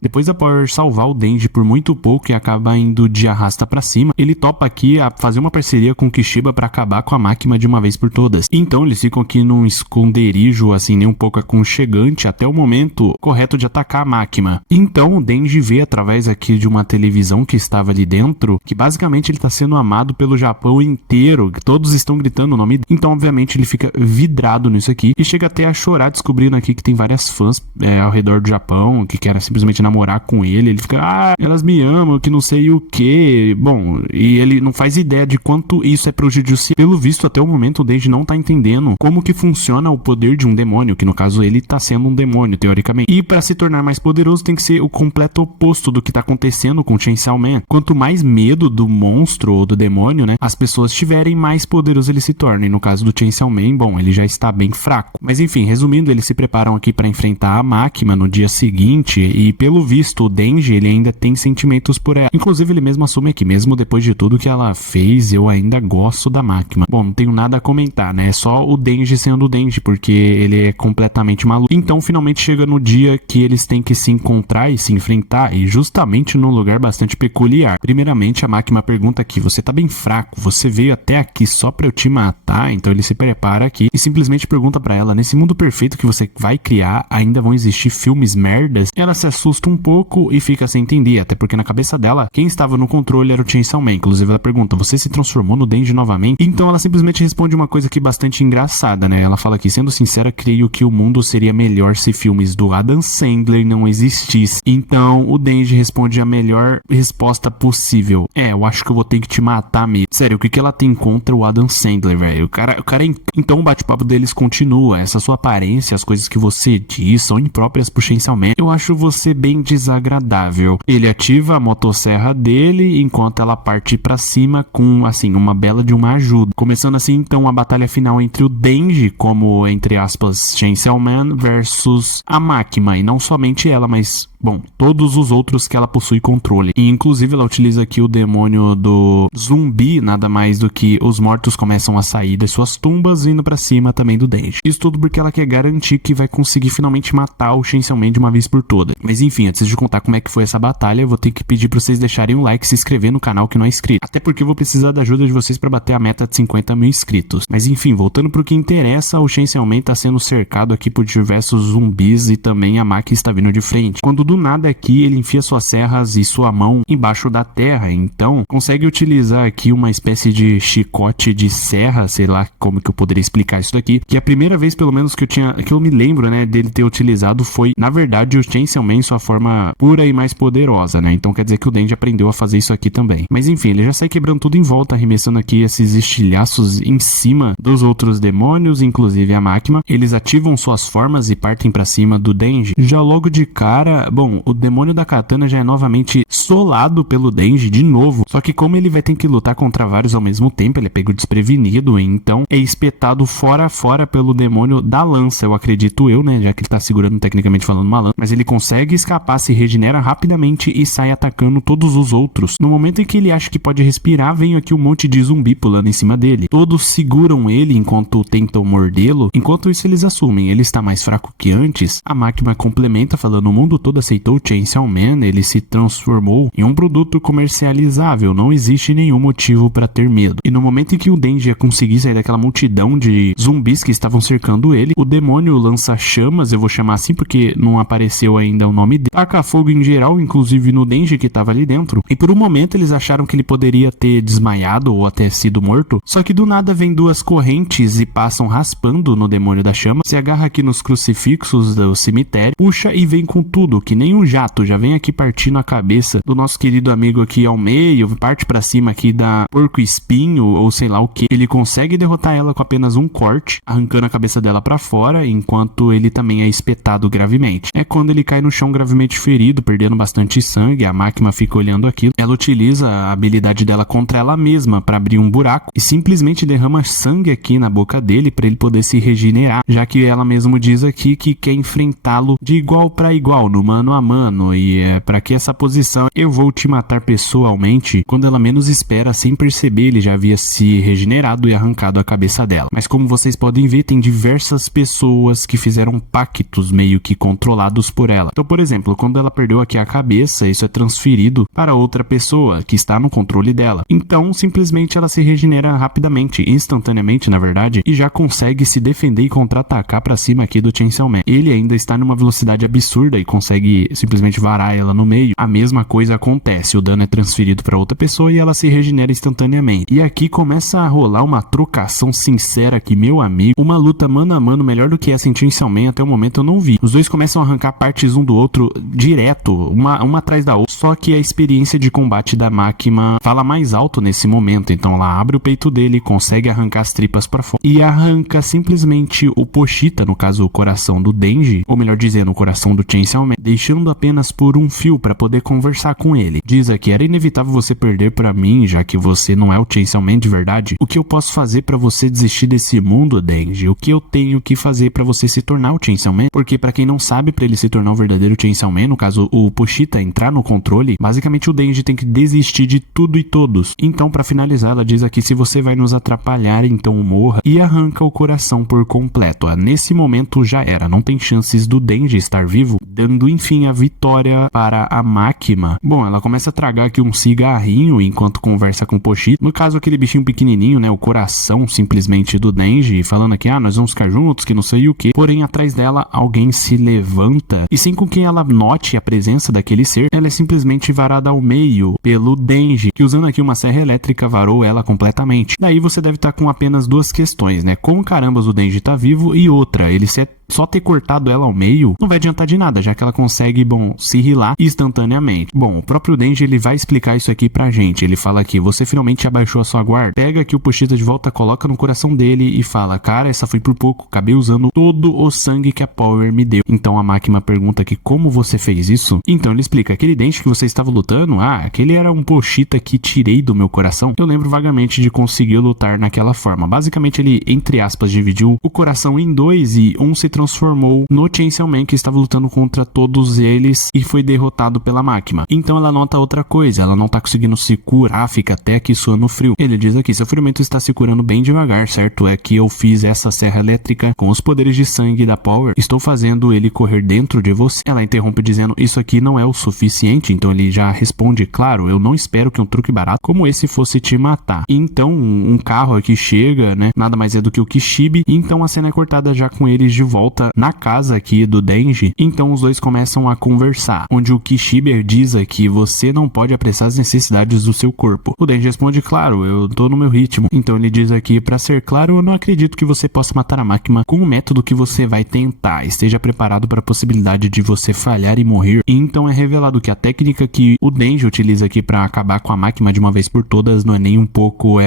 Depois da Power salvar o Denji por muito pouco e acaba indo de arrasta pra cima, ele topa aqui a fazer uma parceria com o Kishiba pra acabar com a máquina de uma vez por todas. Então eles ficam aqui num esconderijo assim nem um pouco aconchegante até o momento correto de atacar a máquina. Então o Denji vê através aqui de uma televisão que estava ali dentro que basicamente ele tá sendo amado pelo Japão inteiro, que todos estão gritando o nome dele. Então obviamente ele fica vidrado nisso aqui e chega até a chorar descobrindo aqui que tem várias fãs ao redor do Japão que querem simplesmente namorar com ele. Ele fica, elas me amam, que não sei o que. Bom, e ele não faz ideia de quanto isso é prejudicial. Pelo visto, até o momento, o Denji não tá entendendo como que funciona o poder de um demônio, que no caso ele tá sendo um demônio, teoricamente. E para se tornar mais poderoso, tem que ser o completo oposto do que tá acontecendo com o Chainsaw Man. Quanto mais medo do monstro ou do demônio, né, as pessoas tiverem, mais poderoso ele se torna. E no caso do Chainsaw Man, bom, ele já está bem fraco. Mas enfim, resumindo, eles se preparam aqui para enfrentar a máquina no dia seguinte e pelo visto, o Denji, ele ainda tem sentimentos por ela. Inclusive, ele mesmo assume que mesmo depois de tudo que ela fez, eu ainda gosto da máquina. Bom, não tenho nada a comentar, né? É só o Denji sendo o Denji, porque ele é completamente maluco. Então, finalmente chega no dia que eles têm que se encontrar e se enfrentar, e justamente num lugar bastante peculiar. Primeiramente, a máquina pergunta aqui, você tá bem fraco, você veio até aqui só pra eu te matar? Então ele se prepara aqui e simplesmente pergunta pra ela, nesse mundo perfeito que você vai criar, ainda vão existir filmes merdas? Ela se assusta um pouco e fica sem entender, até porque na cabeça dela, quem estava no controle era o Chainsaw Man. Inclusive ela pergunta, você se transformou no Denji novamente? Então ela simplesmente responde uma coisa aqui bastante engraçada, né? Ela fala que, sendo sincera, creio que o mundo seria melhor se filmes do Adam Sandler não existissem. Então o Denji responde a melhor resposta possível. Eu acho que eu vou ter que te matar mesmo. Sério, o que ela tem contra o Adam Sandler, velho? O cara Então o bate-papo deles continua. Essa sua aparência, as coisas que você diz são impróprias pro Chainsaw Man. Eu acho você bem desagradável. Ele ativa a motosserra dele enquanto ela parte pra cima com, assim, uma bela de uma ajuda. Começando assim, então, a batalha final entre o Denji, como, entre aspas, Chainsaw Man, versus a máquina. E não somente ela, mas, bom, todos os outros que ela possui controle. E, inclusive, ela utiliza aqui o demônio do zumbi, nada mais do que os mortos começam a sair das suas tumbas, vindo pra cima também do Denji. Isso tudo porque ela quer garantir que vai conseguir finalmente matar o Chainsaw Man de uma vez por todas. Mas enfim, antes de contar como é que foi essa batalha, eu vou ter que pedir pra vocês deixarem um like e se inscrever no canal que não é inscrito. Até porque eu vou precisar da ajuda de vocês pra bater a meta de 50 mil inscritos. Mas enfim, voltando pro que interessa, o Chainsaw Man tá sendo cercado aqui por diversos zumbis e também a máquina está vindo de frente. Quando do nada aqui ele enfia suas serras e sua mão embaixo da terra, então consegue utilizar aqui uma espécie de chicote de serra, sei lá como que eu poderia explicar isso daqui, que a primeira vez pelo menos que eu me lembro, né, dele ter utilizado foi, na verdade, o Chainsaw Man em sua forma pura e mais poderosa, né? Então quer dizer que o Denji aprendeu a fazer isso aqui também. Mas enfim, ele já sai quebrando tudo em volta, arremessando aqui esses estilhaços em cima dos outros demônios, inclusive a máquina. Eles ativam suas formas e partem pra cima do Denji. Já logo de cara, bom, o demônio da katana já é novamente solado pelo Denji de novo. Só que como ele vai ter que lutar contra vários ao mesmo tempo, ele é pego desprevenido, então é espetado fora a fora pelo demônio da lança, eu acredito eu, né? Já que ele tá segurando tecnicamente falando uma lança. Mas ele consegue escapar, se regenera rapidamente e sai atacando todos os outros. No momento em que ele acha que pode respirar, vem aqui um monte de zumbi pulando em cima dele. Todos seguram ele enquanto tentam mordê-lo. Enquanto isso eles assumem, ele está mais fraco que antes. A máquina complementa falando, o mundo todo aceitou o Chainsaw Man, ele se transformou em um produto comercializável, não existe nenhum motivo para ter medo. E no momento em que o Denji ia conseguir sair daquela multidão de zumbis que estavam cercando ele, o demônio lança chamas, eu vou chamar assim porque não apareceu ainda o nome dele, taca fogo em geral, inclusive no Denji que estava ali dentro, e por um momento eles acharam que ele poderia ter desmaiado ou até sido morto, só que do nada vem duas correntes e passam raspando no demônio da chama, se agarra aqui nos crucifixos do cemitério, puxa e vem com tudo, que nem um jato, já vem aqui partindo a cabeça do nosso querido amigo aqui ao meio, parte pra cima aqui da porco espinho, ou sei lá o que. Ele consegue derrotar ela com apenas um corte, arrancando a cabeça dela pra fora, enquanto ele também é espetado gravemente. É quando ele cai no chão gravemente ferido, perdendo bastante sangue, a máquina fica olhando aquilo. Ela utiliza a habilidade dela contra ela mesma pra abrir um buraco e simplesmente derrama sangue aqui na boca dele pra ele poder se regenerar, já que ela mesmo diz aqui que quer enfrentá-lo de igual pra igual, no mano mano a mano e pra que essa posição? Eu vou te matar pessoalmente. Quando ela menos espera, sem perceber, ele já havia se regenerado e arrancado a cabeça dela. Mas como vocês podem ver, tem diversas pessoas que fizeram pactos meio que controlados por ela. Então, por exemplo, quando ela perdeu aqui a cabeça, isso é transferido para outra pessoa que está no controle dela. Então, simplesmente ela se regenera rapidamente, instantaneamente, na verdade, e já consegue se defender e contra-atacar pra cima aqui do Chainsaw Man. Ele ainda está numa velocidade absurda e consegue simplesmente varar ela no meio. A mesma coisa acontece, o dano é transferido para outra pessoa e ela se regenera instantaneamente. E aqui começa a rolar uma trocação sincera que, meu amigo, uma luta mano a mano melhor do que essa em Chainsaw Man até o momento eu não vi. Os dois começam a arrancar partes um do outro direto, uma atrás da outra, só que a experiência de combate da Makima fala mais alto nesse momento, então ela abre o peito dele, consegue arrancar as tripas para fora e arranca simplesmente o Pochita, no caso o coração do Denji, ou melhor dizendo, o coração do Chainsaw Man, deixando apenas por um fio para poder conversar com ele. Diz aqui: era inevitável você perder para mim, já que você não é o Chainsaw Man de verdade. O que eu posso fazer para você desistir desse mundo, Denji? O que eu tenho que fazer para você se tornar o Chainsaw Man? Porque para quem não sabe, para ele se tornar o verdadeiro Chainsaw Man, no caso o Pochita entrar no controle, basicamente o Denji tem que desistir de tudo e todos. Então, para finalizar, ela diz aqui: se você vai nos atrapalhar, então morra, e arranca o coração por completo. Nesse momento já era, não tem chances do Denji estar vivo, dando enfim a vitória para a Makima. Bom, ela começa a tragar aqui um cigarrinho enquanto conversa com o Pochita, no caso aquele bichinho pequenininho, né, o coração simplesmente do Denji, falando aqui: nós vamos ficar juntos, que não sei o que. Porém, atrás dela, alguém se levanta e sem com que ela note a presença daquele ser, ela é simplesmente varada ao meio pelo Denji, que usando aqui uma serra elétrica varou ela completamente. Daí você deve estar com apenas duas questões, né? Como carambas o Denji tá vivo, e outra, ele só ter cortado ela ao meio não vai adiantar de nada, já que ela consegue, se rilar instantaneamente. Bom, o próprio Denji, ele vai explicar isso aqui pra gente. Ele fala aqui: você finalmente abaixou a sua guarda? Pega aqui o Pochita de volta, coloca no coração dele e fala: cara, essa foi por pouco, acabei usando todo o sangue que a Power me deu. Então a Makima pergunta aqui: como você fez isso? Então ele explica: aquele Denji que você estava lutando, aquele era um Pochita que tirei do meu coração. Eu lembro vagamente de conseguir lutar naquela forma. Basicamente ele, entre aspas, dividiu o coração em dois e um se transformou no Chainsaw Man, que estava lutando contra todos eles e foi derrotado pela Makima. Então ela nota outra coisa: ela não tá conseguindo se curar, fica até aqui suando frio. Ele diz aqui: seu ferimento está se curando bem devagar, certo? É que eu fiz essa serra elétrica com os poderes de sangue da Power, estou fazendo ele correr dentro de você. Ela interrompe dizendo: isso aqui não é o suficiente. Então ele já responde: claro, eu não espero que um truque barato como esse fosse te matar. Então um carro aqui chega, né? Nada mais é do que o Kishibe. Então a cena é cortada já com eles de volta na casa aqui do Denji. Então os dois começam a conversar, onde o Kishibe diz aqui: você não pode apressar as necessidades do seu corpo. O Denji responde: claro, eu tô no meu ritmo. Então ele diz aqui: pra ser claro, eu não acredito que você possa matar a Makima com o método que você vai tentar. Esteja preparado para a possibilidade de você falhar e morrer. E então é revelado que a técnica que o Denji utiliza aqui para acabar com a Makima de uma vez por todas não é nem um pouco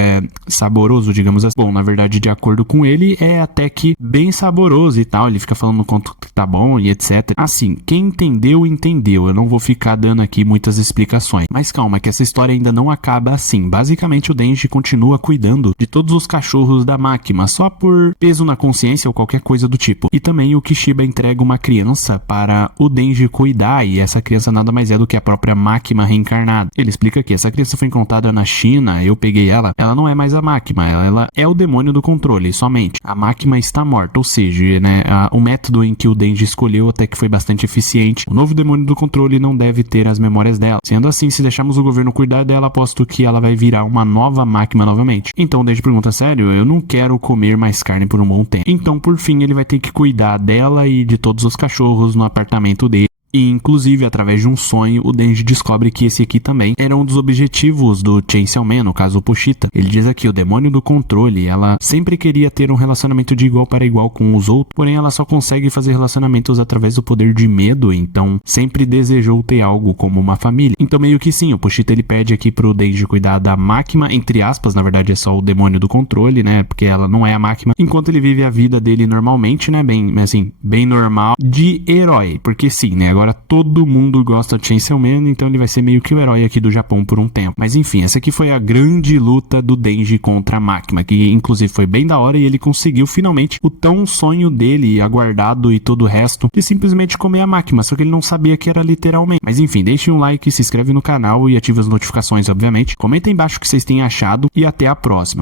saboroso, digamos assim. Bom, na verdade, de acordo com ele, é até que bem saboroso e tal. Ele fica falando quanto que tá bom e etc. Assim, quem entendeu, entendeu. Eu não vou ficar dando aqui muitas explicações. Mas calma, que essa história ainda não acaba assim. Basicamente, o Denji continua cuidando de todos os cachorros da Makima, só por peso na consciência ou qualquer coisa do tipo. E também o Kishiba entrega uma criança para o Denji cuidar, e essa criança nada mais é do que a própria Makima reencarnada. Ele explica que essa criança foi encontrada na China, eu peguei ela não é mais a Makima, ela é o demônio do controle, somente. A Makima está morta, ou seja, né, o método em que o Denji escolheu até que foi bastante eficiente. O novo demônio do controle não deve ter as memórias dela. Sendo assim, se deixarmos o governo cuidar dela, aposto que ela vai virar uma nova Makima novamente. Então o Denji pergunta: sério, eu não quero comer mais carne por um bom tempo. Então, por fim, ele vai ter que cuidar dela e de todos os cachorros no apartamento dele. E, inclusive, através de um sonho, o Denji descobre que esse aqui também era um dos objetivos do Chainsaw Man, no caso o Pochita. Ele diz aqui: o demônio do controle, ela sempre queria ter um relacionamento de igual para igual com os outros, porém ela só consegue fazer relacionamentos através do poder de medo, então sempre desejou ter algo como uma família. Então meio que sim, o Pochita ele pede aqui pro Denji cuidar da Makima, entre aspas, na verdade é só o demônio do controle, né, porque ela não é a Makima, enquanto ele vive a vida dele normalmente, né, bem normal, de herói, porque sim, né, agora agora todo mundo gosta de Chainsaw Man, então ele vai ser meio que o herói aqui do Japão por um tempo. Mas enfim, essa aqui foi a grande luta do Denji contra a Makima, que inclusive foi bem da hora e ele conseguiu finalmente o tão sonho dele, aguardado e todo o resto, de simplesmente comer a Makima, só que ele não sabia que era literalmente. Mas enfim, deixe um like, se inscreve no canal e ative as notificações, obviamente. Comenta aí embaixo o que vocês têm achado e até a próxima.